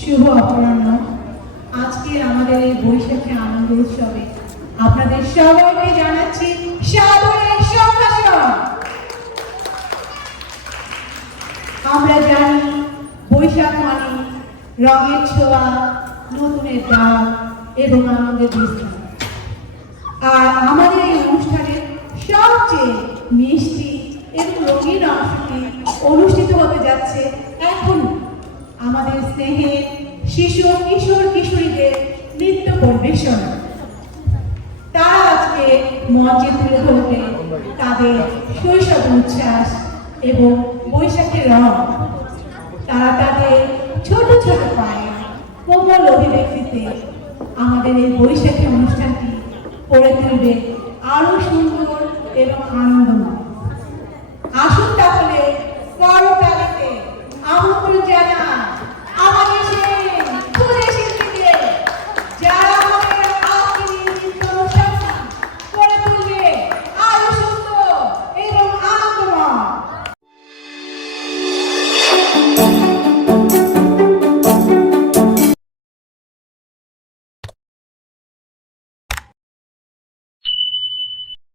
শুভ অপরাহ্ন। আজকে আমাদের এই বৈশাখী আনন্দ উৎসবে আপনাদের সবাইকে জানাচ্ছি আমরা জানি বৈশাখ মানে রঙের ছোঁয়া, নতুনের ডাক এবং আনন্দের বিশ্রাম আর আমাদের এই অনুষ্ঠানের সবচেয়ে মিষ্টি এবং রঙিন অংশটি অনুষ্ঠিত হতে যাচ্ছে আমাদের স্নেহের শিশু কিশোর কিশোরীদের নৃত্য পরিবেশন। তারা আজকে মঞ্চে তুলে ধরবে তাদের শৈশব উচ্ছ্বাস এবং বৈশাখের রং। তারা তাদের ছোট ছোট পায়ে কোমল অভিব্যক্তিতে আমাদের এই বৈশাখী অনুষ্ঠানটি করে তুলবে।